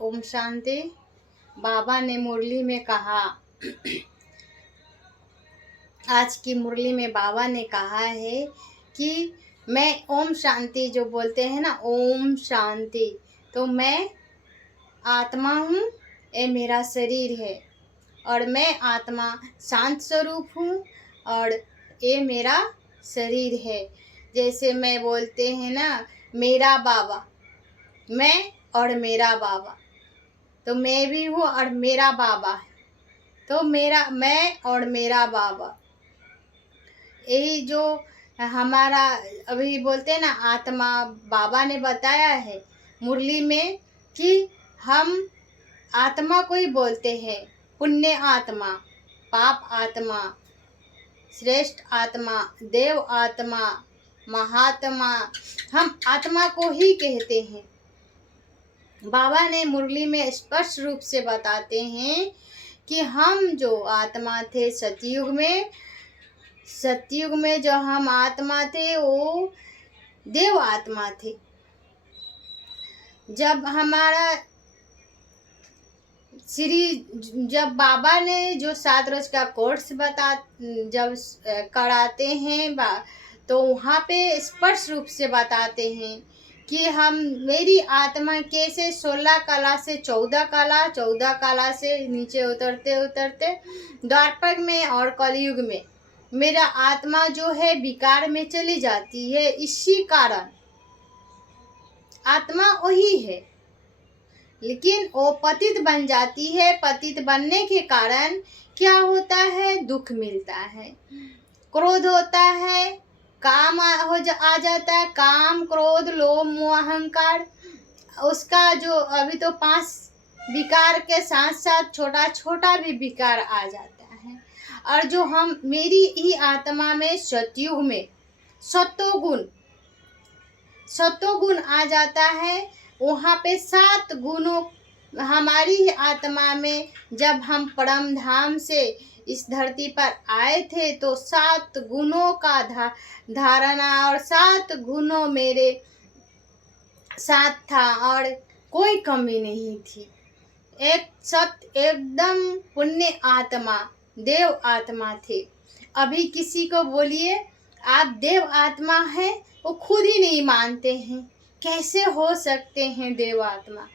ओम शांति। बाबा ने मुरली में कहा, आज की मुरली में बाबा ने कहा है कि मैं ओम शांति जो बोलते हैं ना, ओम शांति, तो मैं आत्मा हूँ, ये मेरा शरीर है और मैं आत्मा शांत स्वरूप हूँ और ये मेरा शरीर है। जैसे मैं बोलते हैं ना, मेरा बाबा, मैं और मेरा बाबा, तो मैं भी हूँ और मेरा बाबा है, तो मेरा मैं और मेरा बाबा, यही जो हमारा अभी बोलते हैं ना आत्मा। बाबा ने बताया है मुरली में कि हम आत्मा को ही बोलते हैं, पुण्य आत्मा, पाप आत्मा, श्रेष्ठ आत्मा, देव आत्मा, महात्मा, हम आत्मा को ही कहते हैं। बाबा ने मुरली में स्पष्ट रूप से बताते हैं कि हम जो आत्मा थे सतयुग में जो हम आत्मा थे वो देव आत्मा थे। जब बाबा ने जो 7 रोज का कोर्स जब कराते हैं तो वहाँ पे स्पष्ट रूप से बताते हैं कि मेरी आत्मा कैसे 16 कला से 14 कला, 14 कला से नीचे उतरते उतरते द्वापर में और कलयुग में मेरा आत्मा जो है विकार में चली जाती है। इसी कारण आत्मा वही है, लेकिन वो पतित बन जाती है। पतित बनने के कारण क्या होता है? दुख मिलता है, क्रोध होता है, काम आ जाता है, काम, क्रोध, लोभ, मोह, अहंकार। उसका जो अभी तो 5 विकार के साथ साथ छोटा छोटा भी विकार आ जाता है। और जो मेरी ही आत्मा में सतयुग में सत्वगुण आ जाता है। वहाँ पे 7 गुणों हमारी ही आत्मा में, जब हम परम धाम से इस धरती पर आए थे तो 7 गुणों का धारणा और 7 गुणों मेरे साथ था और कोई कमी नहीं थी। एकदम पुण्य आत्मा, देव आत्मा थे। अभी किसी को बोलिए आप देव आत्मा है, वो खुद ही नहीं मानते हैं। कैसे हो सकते हैं देव आत्मा?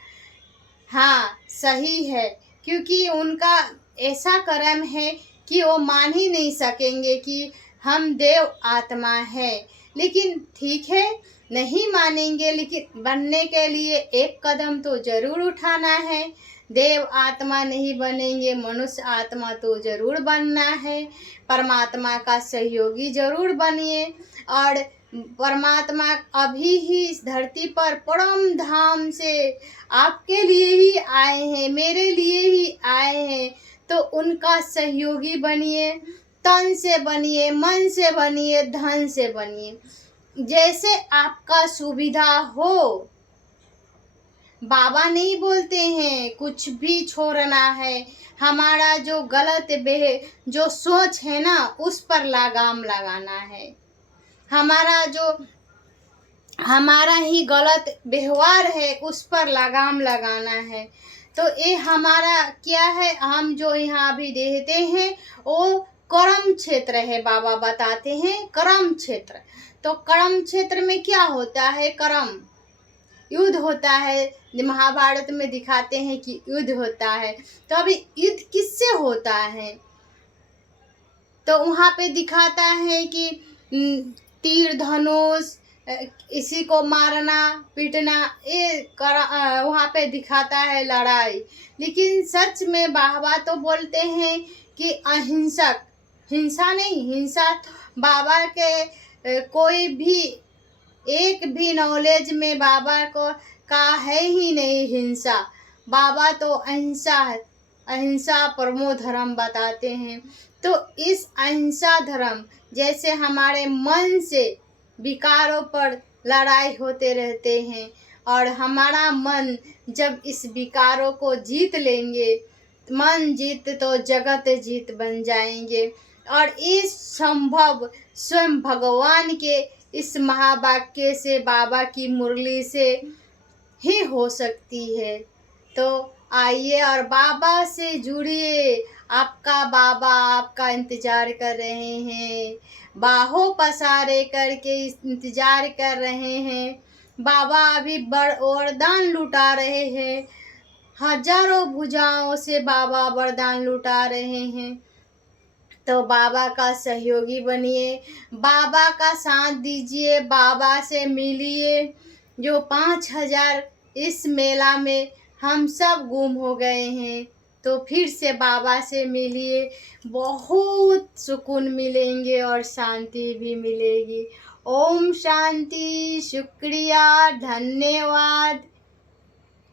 हाँ, सही है, क्योंकि उनका ऐसा कर्म है कि वो मान ही नहीं सकेंगे कि हम देव आत्मा है। लेकिन ठीक है, नहीं मानेंगे, लेकिन बनने के लिए एक कदम तो जरूर उठाना है। देव आत्मा नहीं बनेंगे, मनुष्य आत्मा तो जरूर बनना है। परमात्मा का सहयोगी जरूर बनिए। और परमात्मा अभी ही इस धरती पर परम धाम से आपके लिए ही आए हैं, मेरे लिए ही आए हैं, तो उनका सहयोगी बनिए। तन से बनिए, मन से बनिए, धन से बनिए, जैसे आपका सुविधा हो। बाबा नहीं बोलते हैं कुछ भी छोड़ना है। हमारा जो गलत जो सोच है ना, उस पर लगाम लगाना है। हमारा ही गलत व्यवहार है, उस पर लगाम लगाना है। तो ये हमारा क्या है? हम जो यहाँ अभी रहते हैं वो कर्म क्षेत्र है। बाबा बताते हैं कर्म क्षेत्र। तो कर्म क्षेत्र में क्या होता है? कर्म युद्ध होता है। महाभारत में दिखाते हैं कि युद्ध होता है। तो अभी युद्ध किससे होता है? तो वहाँ पे दिखाता है कि तीर धनुष, इसी को मारना पीटना, ये वहाँ पे दिखाता है लड़ाई। लेकिन सच में बाबा तो बोलते हैं कि अहिंसक, हिंसा नहीं, हिंसा बाबा के कोई भी एक भी नॉलेज में बाबा को का है ही नहीं हिंसा। बाबा तो अहिंसा है, अहिंसा परमो धर्म बताते हैं। तो इस अहिंसा धर्म, जैसे हमारे मन से विकारों पर लड़ाई होते रहते हैं और हमारा मन जब इस विकारों को जीत लेंगे, मन जीत तो जगत जीत बन जाएंगे। और इस संभव स्वयं भगवान के इस महावाक्य से, बाबा की मुरली से ही हो सकती है। तो आइए और बाबा से जुड़िए। आपका बाबा आपका इंतज़ार कर रहे हैं, बाहों पसारे करके इंतज़ार कर रहे हैं। बाबा अभी वरदान लुटा रहे हैं, हजारों भुजाओं से बाबा वरदान लुटा रहे हैं। तो बाबा का सहयोगी बनिए, बाबा का साथ दीजिए, बाबा से मिलिए। जो 5,000 इस मेला में हम सब गुम हो गए हैं, तो फिर से बाबा से मिलिए, बहुत सुकून मिलेंगे और शांति भी मिलेगी। ओम शांति, शुक्रिया, धन्यवाद।